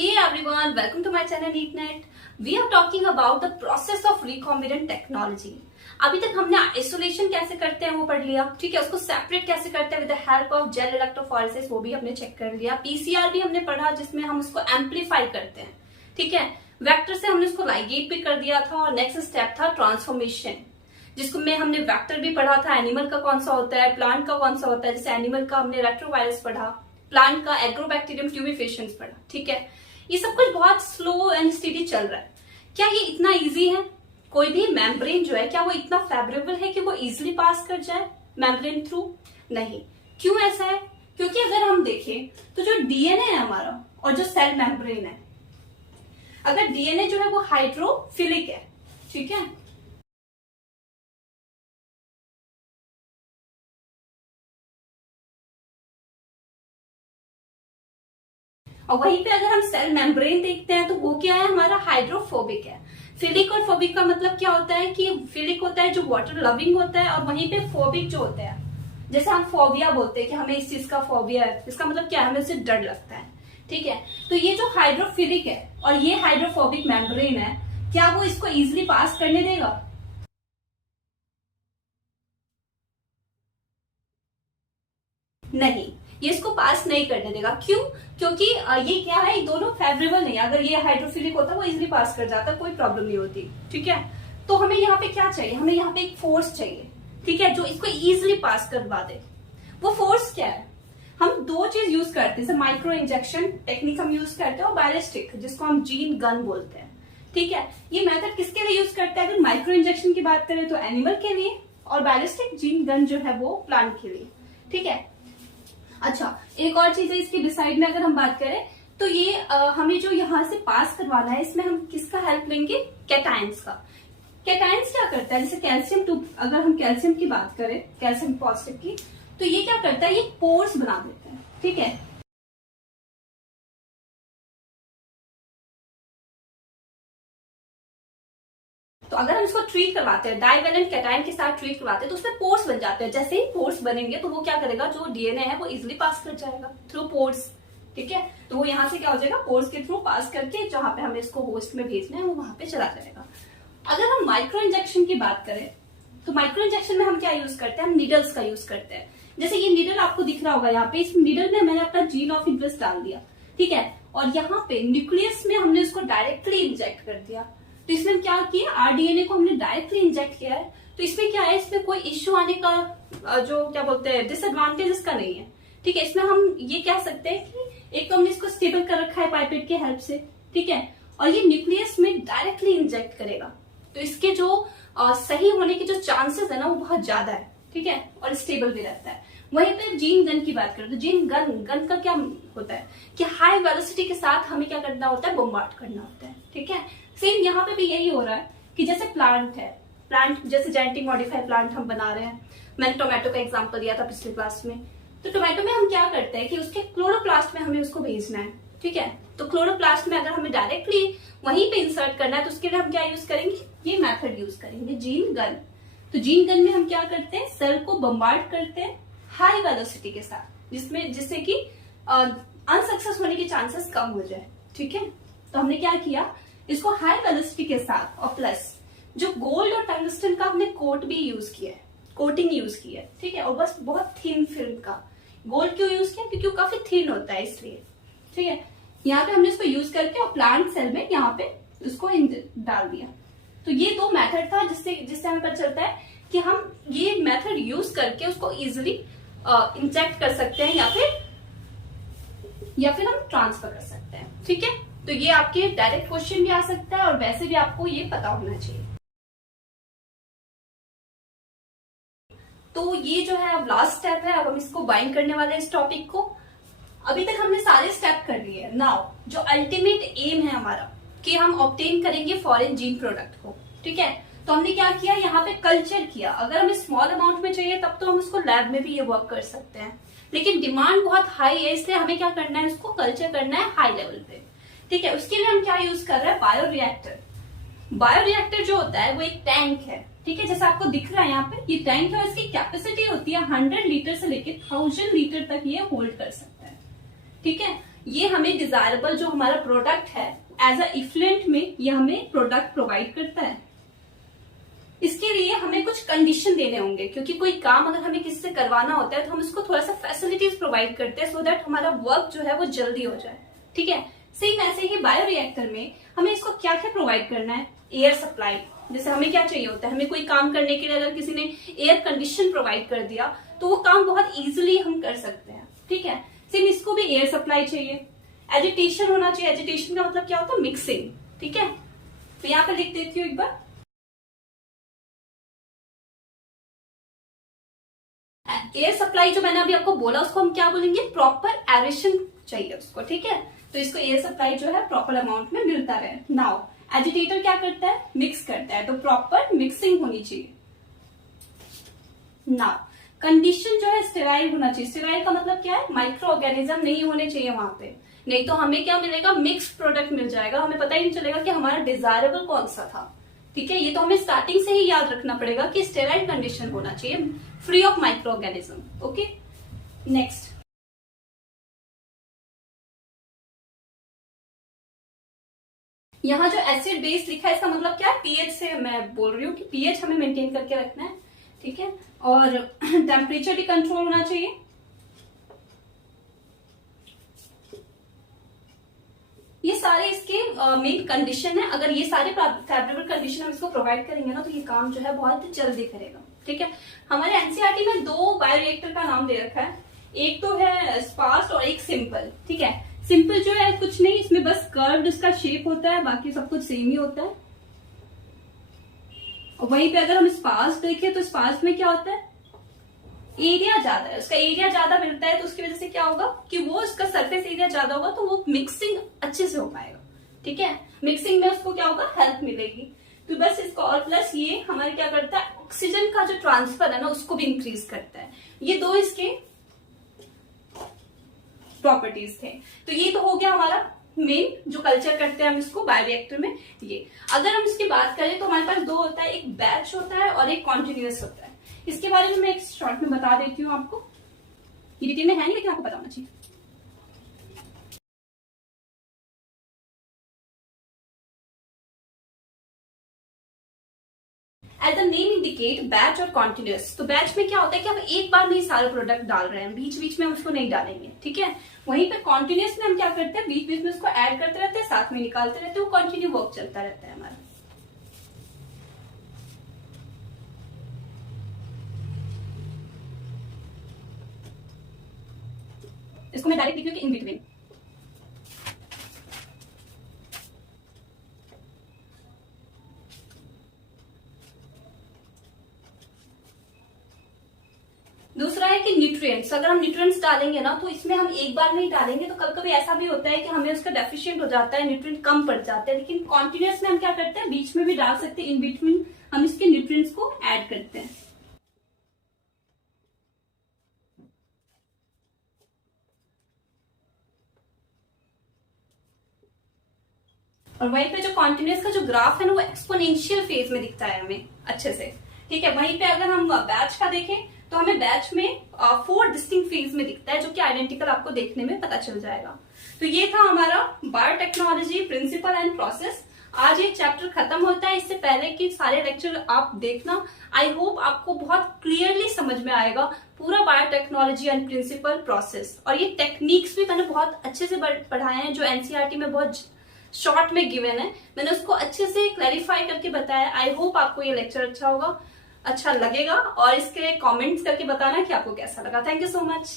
Hey everyone, welcome to my channel NeatNet. We are talking about the process of recombinant technology. अभी तक हमने isolation कैसे करते हैं वो पढ़ लिया, ठीक है। उसको सेपरेट कैसे करते हैं with the help of gel electrophoresis वो भी हमने चेक कर लिया। पीसीआर भी हमने पढ़ा जिसमें हम उसको एम्पलीफाई करते हैं, ठीक है। वेक्टर से हमने उसको लाइगेट भी कर दिया था और नेक्स्ट स्टेप था ट्रांसफॉर्मेशन, जिसको में हमने वेक्टर भी पढ़ा था। एनिमल का कौन सा होता है, प्लांट का कौन सा होता है। जैसे एनिमल का हमने रेट्रोवायरस पढ़ा, प्लांट का एग्रोबैक्टीरियम ट्यूबिफिशंस पढ़ा, ठीक है। ये सब कुछ बहुत स्लो एंड स्टडी चल रहा है। क्या ये इतना इजी है? कोई भी मेम्ब्रेन जो है क्या वो इतना फेवरेबल है कि वो इजिली पास कर जाए मेम्ब्रेन थ्रू? नहीं। क्यों ऐसा है? क्योंकि अगर हम देखें तो जो डीएनए है हमारा और जो सेल मेम्ब्रेन है, अगर डीएनए जो है वो हाइड्रोफिलिक है, ठीक है, और वहीं पे अगर हम सेल मेम्ब्रेन देखते हैं तो वो क्या है, हमारा हाइड्रोफोबिक है। फिलिक और फोबिक का मतलब क्या होता है कि फिलिक होता है जो वाटर लविंग होता है, और वहीं पे फोबिक जो होता है, जैसे हम फोबिया बोलते हैं कि हमें इस चीज का फोबिया है, इसका मतलब क्या है, हमें उससे डर लगता है, ठीक है। तो ये जो हाइड्रोफिलिक है और ये हाइड्रोफोबिक मेम्ब्रेन है, क्या वो इसको इजिली पास करने देगा? नहीं, ये इसको पास नहीं करने देगा। क्यों? क्योंकि ये क्या है, दोनों फेवरेबल नहीं है। अगर ये हाइड्रोफिलिक होता वो इजिली पास कर जाता, कोई प्रॉब्लम नहीं होती, ठीक है। तो हमें यहाँ पे क्या चाहिए, हमें यहाँ पे एक फोर्स चाहिए, ठीक है, जो इसको इजिली पास करवा दे। वो फोर्स क्या है? हम दो चीज यूज करते हैं, जैसे माइक्रो इंजेक्शन टेक्निक हम यूज करते हैं और बैलिस्टिक जिसको हम जीन गन बोलते हैं, ठीक है। ये मेथड किसके लिए यूज करते हैं? अगर माइक्रो इंजेक्शन की बात करें तो एनिमल के लिए, और बैलिस्टिक जीन गन जो है वो प्लांट के लिए, ठीक है। अच्छा, एक और चीज है इसके बिसाइड में अगर हम बात करें तो ये हमें जो यहाँ से पास करवाना है, इसमें हम किसका हेल्प लेंगे? कैटायंस का। कैटायंस क्या करता है, जैसे कैल्शियम टू, अगर हम कैल्शियम की बात करें, कैल्शियम पॉजिटिव की, तो ये क्या करता है, ये पोर्स बना देता है, ठीक है। तो अगर हम इसको ट्रीट करवाते हैं डाइवेलेंट कैटायन के साथ ट्रीट करवाते हैं तो उसमें पोर्स बन जाते हैं। जैसे ही पोर्स बनेंगे तो वो क्या करेगा, जो डीएनए है वो इजिली पास कर जाएगा थ्रू पोर्स, ठीक है। तो वो यहाँ से क्या हो जाएगा, पोर्स के थ्रू पास करके जहां पे हमें इसको होस्ट में भेजना है वो वहां पे चला जाएगा। अगर हम माइक्रो इंजेक्शन की बात करें तो माइक्रो इंजेक्शन में हम क्या यूज करते हैं, हम नीडल्स का यूज करते हैं। जैसे ये नीडल आपको दिख रहा होगा, यहाँ पे इस नीडल में मैंने अपना जीन ऑफ इंटरेस्ट डाल दिया, ठीक है, और यहाँ पे न्यूक्लियस में हमने इसको डायरेक्टली इंजेक्ट कर दिया। तो इसमें हम क्या किया, आरडीएनए को हमने डायरेक्टली इंजेक्ट किया है। तो इसमें क्या है, इसमें कोई इश्यू आने का जो क्या बोलते हैं डिसएडवांटेज इसका नहीं है, ठीक है। इसमें हम ये कह सकते हैं कि एक तो हमने इसको स्टेबल कर रखा है पाइपेट के हेल्प से, ठीक है, और ये न्यूक्लियस में डायरेक्टली इंजेक्ट करेगा। तो इसके जो सही होने के जो चांसेस है ना वो बहुत ज्यादा है, ठीक है, और स्टेबल भी रहता है। वहीं पे जीन गन की बात करें तो जीन गन का क्या होता है कि हाई वेलोसिटी के साथ हमें क्या करना होता है, बम्बार्ड करना होता है, ठीक है। सेम यहाँ पे भी यही हो रहा है कि जैसे प्लांट है, प्लांट जैसे जेनेटिक मॉडिफाइड प्लांट हम बना रहे हैं। मैंने टोमेटो का एग्जांपल दिया था पिछले क्लास में। तो टोमेटो में हम क्या करते हैं कि उसके क्लोरोप्लास्ट में हमें उसको भेजना है, ठीक है। तो क्लोरोप्लास्ट में अगर हमें डायरेक्टली वहीं पे इंसर्ट करना है तो उसके लिए हम क्या यूज करेंगे, ये मेथड यूज करेंगे, जीन गन। तो जीन गन में हम क्या करते हैं, सेल को बम्बार्ड करते हैं हाई वेलोसिटी के साथ, जिससे कि अनसक्सेस होने के चांसेस कम हो जाए, ठीक है। तो हमने क्या किया, इसको हाई वेलोसिटी के साथ और प्लस जो गोल्ड और टंगस्टन का हमने कोट भी यूज किया है, कोटिंग यूज की है, ठीक है, और बस बहुत थिन फिल्म का। गोल्ड क्यों यूज किया, क्योंकि वो काफी थिन होता है इसलिए, ठीक है। यहाँ पे हमने इसको यूज करके और प्लांट सेल में यहाँ पे उसको डाल दिया। तो ये दो मेथड था जिससे हमें पता चलता है कि हम ये मेथड यूज करके उसको इजिली इंजेक्ट कर सकते हैं या फिर हम ट्रांसफर कर सकते हैं, ठीक है। तो ये आपके डायरेक्ट क्वेश्चन भी आ सकता है और वैसे भी आपको ये पता होना चाहिए। तो ये जो है अब लास्ट स्टेप है, अब हम इसको बाइंड करने वाले हैं इस टॉपिक को। अभी तक हमने सारे स्टेप कर लिए हैं। नाउ जो अल्टीमेट एम है हमारा कि हम ऑब्टेन करेंगे फॉरेन जीन प्रोडक्ट को, ठीक है। तो हमने क्या किया, यहाँ पे कल्चर किया। अगर हमें स्मॉल अमाउंट में चाहिए तब तो हम उसको लैब में भी ये वर्क कर सकते हैं, लेकिन डिमांड बहुत हाई है इसलिए हमें क्या करना है, इसको कल्चर करना है हाई लेवल पे, ठीक है। उसके लिए हम क्या यूज कर रहे हैं, बायोरिएक्टर। बायोरिएक्टर जो होता है वो एक टैंक है, ठीक है, जैसे आपको दिख रहा है यहाँ पे, ये टैंक है, इसकी कैपेसिटी होती है 100 लीटर से लेकर 1000 लीटर तक ये होल्ड कर सकता है, ठीक है। ये हमें डिजायरेबल जो हमारा प्रोडक्ट है एज अ इफ्लुएंट में ये हमें प्रोडक्ट प्रोवाइड करता है। इसके लिए हमें कुछ कंडीशन देने होंगे, क्योंकि कोई काम अगर हमें किसी से करवाना होता है तो हम उसको थोड़ा सा फैसिलिटीज प्रोवाइड करते हैं सो दैट हमारा वर्क जो है वो जल्दी हो जाए। ठीक है, सेम ऐसे ही बायोरिएक्टर में हमें इसको क्या क्या प्रोवाइड करना है, एयर सप्लाई। जैसे हमें क्या चाहिए होता है, हमें कोई काम करने के लिए अगर किसी ने एयर कंडीशन प्रोवाइड कर दिया तो वो काम बहुत इजीली हम कर सकते हैं। ठीक है, सेम इसको भी एयर सप्लाई चाहिए। एजिटेशन होना चाहिए। एजिटेशन का मतलब क्या होता है, मिक्सिंग। ठीक है, तो यहाँ पे लिख देती हूँ एक बार। एयर सप्लाई जो मैंने अभी आपको बोला उसको हम क्या बोलेंगे, प्रॉपर एरेशन चाहिए उसको। ठीक है, तो इसको एयर सप्लाई जो है प्रॉपर अमाउंट में मिलता रहे। नाउ एजिटेटर क्या करता है, मिक्स करता है, तो प्रॉपर मिक्सिंग होनी चाहिए। नाउ कंडीशन जो है स्टेराइल होना चाहिए। स्टेराइल का मतलब क्या है, माइक्रो ऑर्गेनिज्म नहीं होने चाहिए वहां पे, नहीं तो हमें क्या मिलेगा, मिक्स प्रोडक्ट मिल जाएगा, हमें पता ही नहीं चलेगा कि हमारा डिजायरेबल कौन सा था। ठीक है, ये तो हमें स्टार्टिंग से ही याद रखना पड़ेगा कि स्टेराइल कंडीशन होना चाहिए, free of micro organism. Okay, next यहाँ जो एसिड बेस लिखा है इसका मतलब क्या है, पीएच से मैं बोल रही हूँ कि पीएच हमें मेंटेन करके रखना है। ठीक है, और टेम्परेचर भी कंट्रोल होना चाहिए। ये सारे इसके मेन कंडीशन है। अगर ये सारे फेवरेबल कंडीशन हम इसको प्रोवाइड करेंगे ना तो ये काम जो है बहुत जल्दी करेगा। ठीक है, हमारे एनसीईआरटी में 2 बायोरिएक्टर का नाम दे रखा है, एक तो है स्पार्स और एक सिंपल। ठीक है, सिंपल जो है कुछ नहीं, इसमें बस कर्व्ड इसका शेप होता है, बाकी सब कुछ सेम ही होता है। और वहीं पे अगर हम स्पार्स देखें तो स्पार्स में क्या होता है, एरिया ज्यादा है, उसका एरिया ज्यादा मिलता है, तो उसकी वजह से क्या होगा कि वो उसका सरफेस एरिया ज्यादा होगा तो वो मिक्सिंग अच्छे से हो पाएगा। ठीक है, मिक्सिंग में उसको क्या होगा, हेल्प मिलेगी। तो बस इसको, और प्लस ये हमारे क्या करता है, ऑक्सीजन का जो ट्रांसफर है ना उसको भी इंक्रीज करता है। ये 2 इसके प्रॉपर्टीज थे। तो ये तो हो गया हमारा मेन जो कल्चर करते हैं हम इसको बायोरिएक्टर में। ये अगर हम इसकी बात करें तो हमारे पास 2 होता है, एक बैच होता है और एक कॉन्टिन्यूअस होता है। इसके बारे में मैं एक शॉर्ट में बता देती हूँ आपको, ये डिटेल में है नहीं लेकिन आपको पता होना चाहिए। As the name indicate batch और कॉन्टिन्यूअस। तो बैच में क्या होता है कि हम एक बार में ही सारे प्रोडक्ट डाल रहे हैं, बीच बीच में हम उसको नहीं डालेंगे। ठीक है, वहीं पे कॉन्टिन्यूअस में हम क्या करते हैं, बीच बीच में उसको ऐड करते रहते हैं, साथ में निकालते रहते हैं, वो कंटिन्यू वर्क चलता रहता है हमारा। इसको मैं डायरेक्ट लिख रही हूँ कि इन बिटवीन। दूसरा है कि न्यूट्रिएंट्स। अगर हम न्यूट्रिएंट्स डालेंगे ना तो इसमें हम एक बार में ही डालेंगे, तो कभी कभी ऐसा भी होता है कि हमें उसका डेफिशिएंट हो जाता है, न्यूट्रिएंट कम पड़ जाते हैं। लेकिन कॉन्टिन्यूअस में हम क्या करते हैं, बीच में भी डाल सकते हैं, इन बिटवीन हम इसके न्यूट्रिएंट्स को ऐड करते हैं। और वहीं पे जो कॉन्टिन्यूअस का जो ग्राफ है ना वो एक्सपोनेंशियल फेज में दिखता है हमें अच्छे से। ठीक है, वहीं पे अगर हम बैच का देखें तो हमें बैच में 4 डिस्टिंक्ट फेज में दिखता है, जो कि आइडेंटिकल आपको देखने में पता चल जाएगा। तो ये था हमारा बायोटेक्नोलॉजी प्रिंसिपल एंड प्रोसेस। आज ये चैप्टर खत्म होता है, इससे पहले कि सारे लेक्चर आप देखना। आई होप आपको बहुत क्लियरली समझ में आएगा पूरा बायोटेक्नोलॉजी एंड प्रिंसिपल प्रोसेस। और ये टेक्निक्स भी मैंने बहुत अच्छे से पढ़ाए हैं, जो एनसीईआरटी में बहुत शॉर्ट में गिवन है, मैंने उसको अच्छे से क्लैरिफाई करके बताया। आई होप आपको ये लेक्चर अच्छा लगेगा, और इसके कमेंट्स करके बताना कि आपको कैसा लगा। Thank you so much.